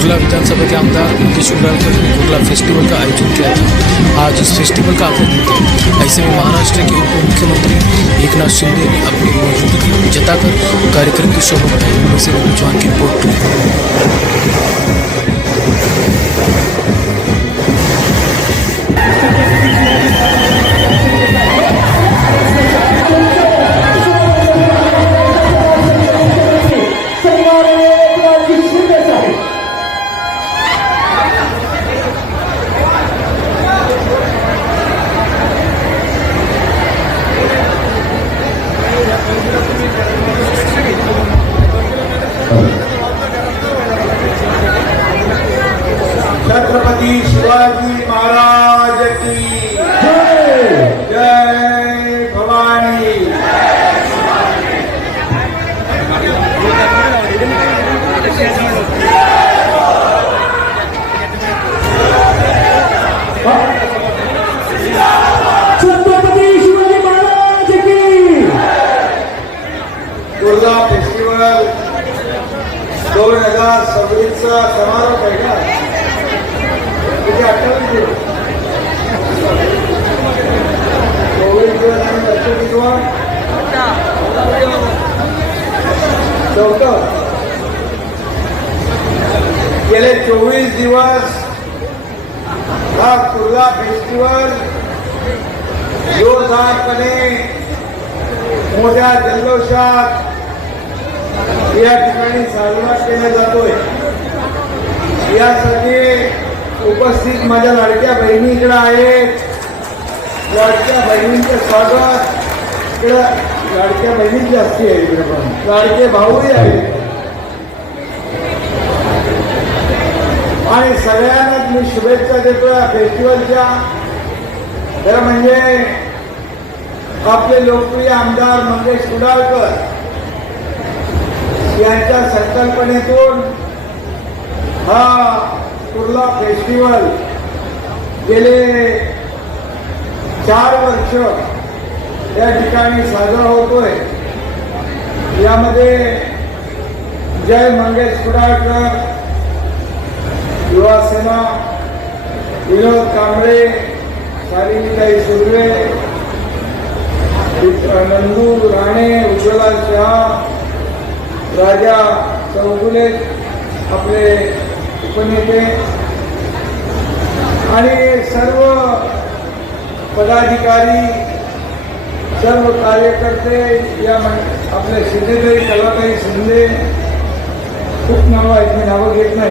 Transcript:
कुर्ला विधानसभा के आमदार मुकेश उबरालकर ने कुर्ला फेस्टिवल का आयोजन किया था। आज इस फेस्टिवल का आखिरी दिन था। ऐसे में महाराष्ट्र के उप मुख्यमंत्री एकनाथ शिंदे ने अपनी मौजूदगी जताकर कार्यक्रम की शोभा बढ़ाई। उनमें से चौहान की रिपोर्ट। छत्रपति शिवाजी महाराज की जय भवानी। छत्रपति शिवाजी महाराज की। कुर्ला फेस्टिवल 2026 चा समारोप आहे का? किती 28 दिवस 24 दिवस आणि 28 दिवस 14 गेले 24 दिवस हा कुर्ला फेस्टिवल जोरदारपणे मोठ्या जल्लोषात या ठिकाणी साजरा केला जातोय। यासाठी उपस्थित माझ्या लाडक्या बहिणी इकडे आहेत। लाडक्या बहिणींचं स्वागत इकडे लाडक्या बहिणी जास्ती आहे, इकडे पण लाडके भाऊही आहेत आणि सगळ्यांनाच मी शुभेच्छा देतो या फेस्टिवलच्या। खरं म्हणजे आपले लोकप्रिय आमदार मंगेश कुडाळकर यांच्या संकल्पनेतून हा कुर्ला फेस्टिवल गेले 4 वर्ष या ठिकाणी साजरा होतोय। यामध्ये जय मंगेश कुडाळकर, युवा सेना, विनोद कांबळे, शालिनीताई सुर्वे, नंदू राणे, उज्ज्वला शहा, राजा चौगुले आपले उपनेते आणि सर्व पदाधिकारी, सर्व कार्यकर्ते, या आपल्या शिंदेताई, कलाताई शिंदे, खूप नावं आहेत, मी नावं घेत नाही।